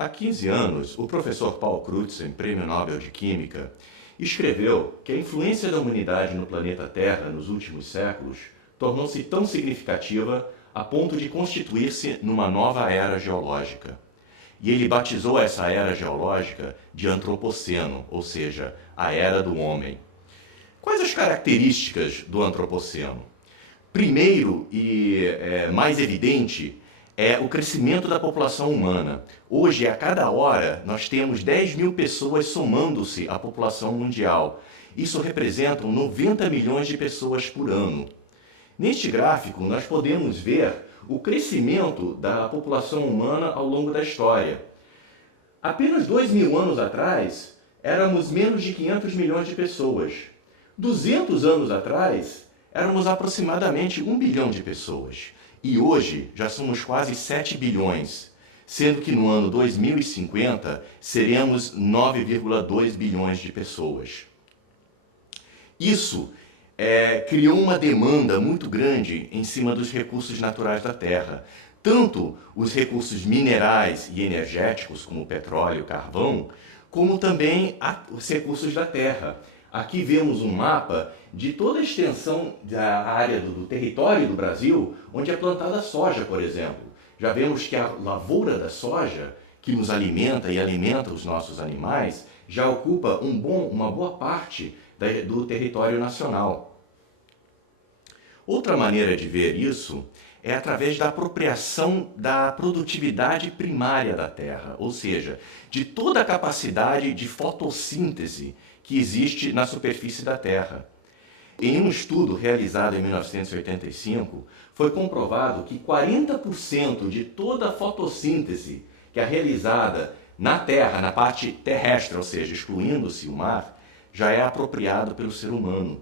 Há 15 anos, o professor Paul Crutzen, Prêmio Nobel de Química, escreveu que a influência da humanidade no planeta Terra nos últimos séculos tornou-se tão significativa a ponto de constituir-se numa nova era geológica. E ele batizou essa era geológica de Antropoceno, ou seja, a Era do Homem. Quais as características do Antropoceno? Primeiro e mais evidente é o crescimento da população humana. Hoje, a cada hora, nós temos 10 mil pessoas somando-se à população mundial. Isso representa 90 milhões de pessoas por ano. Neste gráfico, nós podemos ver o crescimento da população humana ao longo da história. Apenas 2.000 anos atrás, éramos menos de 500 milhões de pessoas. 200 anos atrás, éramos aproximadamente 1 bilhão de pessoas. E hoje já somos quase 7 bilhões, sendo que no ano 2050 seremos 9,2 bilhões de pessoas. Isso criou uma demanda muito grande em cima dos recursos naturais da Terra. Tanto os recursos minerais e energéticos, como o petróleo e o carvão, como também os recursos da terra. Aqui vemos um mapa de toda a extensão da área do território do Brasil, onde é plantada soja, por exemplo. Já vemos que a lavoura da soja, que nos alimenta e alimenta os nossos animais, já ocupa uma boa parte do território nacional. Outra maneira de ver isso é através da apropriação da produtividade primária da Terra, ou seja, de toda a capacidade de fotossíntese que existe na superfície da Terra. Em um estudo realizado em 1985, foi comprovado que 40% de toda a fotossíntese que é realizada na Terra, na parte terrestre, ou seja, excluindo-se o mar, já é apropriado pelo ser humano.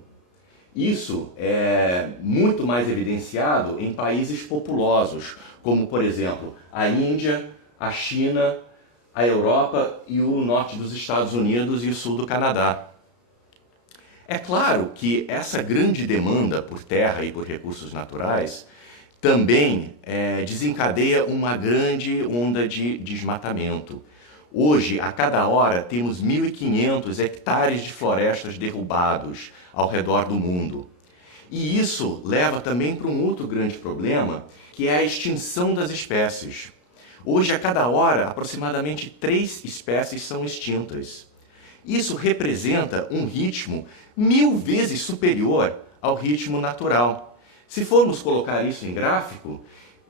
Isso é muito mais evidenciado em países populosos, como, por exemplo, a Índia, a China, a Europa e o norte dos Estados Unidos e o sul do Canadá. É claro que essa grande demanda por terra e por recursos naturais também desencadeia uma grande onda de desmatamento. Hoje, a cada hora, temos 1.500 hectares de florestas derrubados ao redor do mundo. E isso leva também para um outro grande problema, que é a extinção das espécies. Hoje, a cada hora, aproximadamente 3 espécies são extintas. Isso representa um ritmo 1000 vezes superior ao ritmo natural. Se formos colocar isso em gráfico,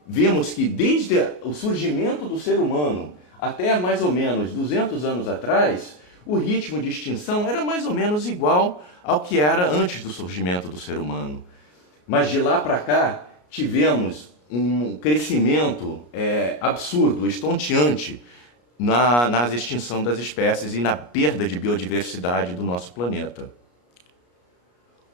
vemos que desde o surgimento do ser humano até mais ou menos 200 anos atrás, o ritmo de extinção era mais ou menos igual ao que era antes do surgimento do ser humano. Mas de lá para cá, tivemos um crescimento absurdo, estonteante, na extinção das espécies e na perda de biodiversidade do nosso planeta.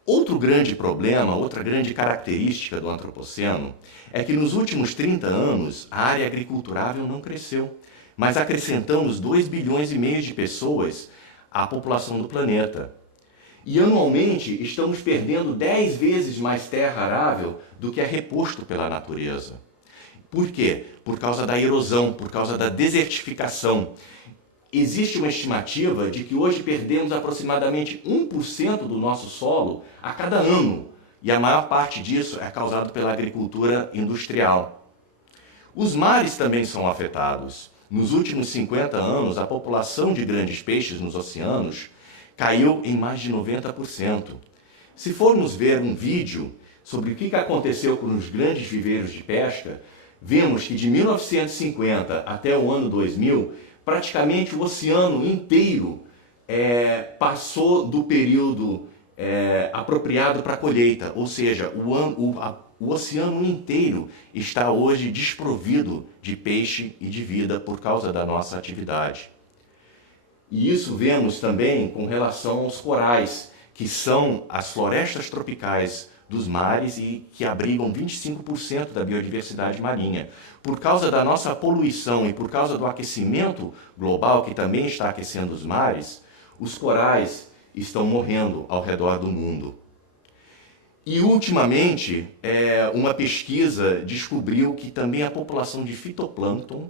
Outro grande problema, outra grande característica do Antropoceno é que nos últimos 30 anos a área agriculturável não cresceu, mas acrescentamos 2,5 bilhões de pessoas à população do planeta. E anualmente estamos perdendo 10 vezes mais terra arável do que é reposto pela natureza. Por quê? Por causa da erosão, por causa da desertificação. Existe uma estimativa de que hoje perdemos aproximadamente 1% do nosso solo a cada ano, e a maior parte disso é causado pela agricultura industrial. Os mares também são afetados. Nos últimos 50 anos, a população de grandes peixes nos oceanos caiu em mais de 90%. Se formos ver um vídeo sobre o que aconteceu com os grandes viveiros de pesca, vemos que de 1950 até o ano 2000, praticamente o oceano inteiro passou do período apropriado para a colheita, ou seja, o oceano inteiro está hoje desprovido de peixe e de vida por causa da nossa atividade. E isso vemos também com relação aos corais, que são as florestas tropicais dos mares e que abrigam 25% da biodiversidade marinha. Por causa da nossa poluição e por causa do aquecimento global, que também está aquecendo os mares, os corais estão morrendo ao redor do mundo. E, ultimamente, uma pesquisa descobriu que também a população de fitoplâncton,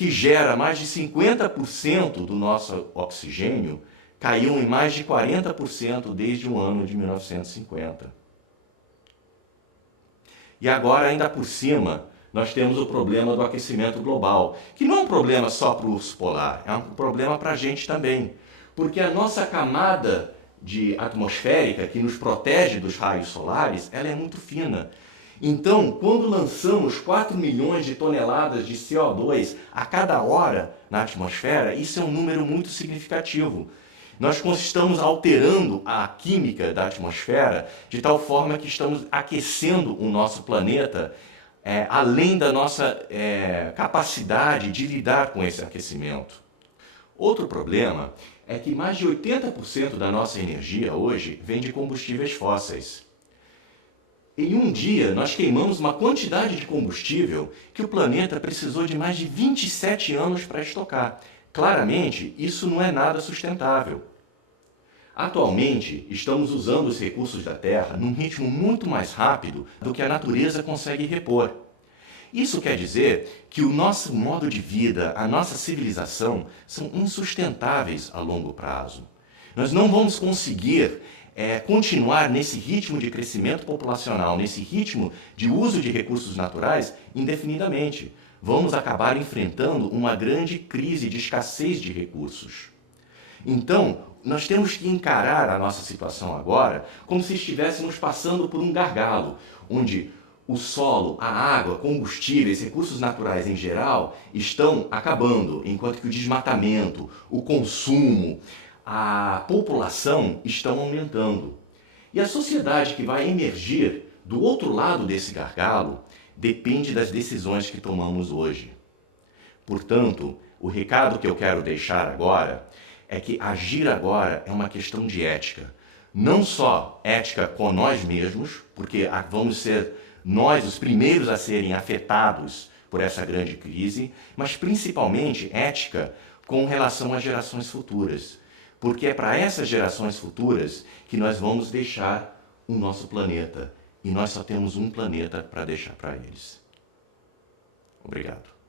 que gera mais de 50% do nosso oxigênio, caiu em mais de 40% desde o ano de 1950. E agora, ainda por cima, nós temos o problema do aquecimento global, que não é um problema só para o urso polar, é um problema para a gente também. Porque a nossa camada atmosférica, que nos protege dos raios solares, ela é muito fina. Então, quando lançamos 4 milhões de toneladas de CO2 a cada hora na atmosfera, isso é um número muito significativo. Nós estamos alterando a química da atmosfera de tal forma que estamos aquecendo o nosso planeta além da nossa capacidade de lidar com esse aquecimento. Outro problema é que mais de 80% da nossa energia hoje vem de combustíveis fósseis. Em um dia, nós queimamos uma quantidade de combustível que o planeta precisou de mais de 27 anos para estocar. Claramente, isso não é nada sustentável. Atualmente, estamos usando os recursos da Terra num ritmo muito mais rápido do que a natureza consegue repor. Isso quer dizer que o nosso modo de vida, a nossa civilização, são insustentáveis a longo prazo. Nós não vamos conseguir continuar nesse ritmo de crescimento populacional, nesse ritmo de uso de recursos naturais indefinidamente. Vamos acabar enfrentando uma grande crise de escassez de recursos. Então, nós temos que encarar a nossa situação agora como se estivéssemos passando por um gargalo, onde o solo, a água, combustíveis, recursos naturais em geral estão acabando, enquanto que o desmatamento, o consumo, a população estão aumentando. E a sociedade que vai emergir do outro lado desse gargalo depende das decisões que tomamos hoje. Portanto, o recado que eu quero deixar agora é que agir agora é uma questão de ética. Não só ética com nós mesmos, porque vamos ser nós os primeiros a serem afetados por essa grande crise, mas principalmente ética com relação às gerações futuras. Porque é para essas gerações futuras que nós vamos deixar o nosso planeta. E nós só temos um planeta para deixar para eles. Obrigado.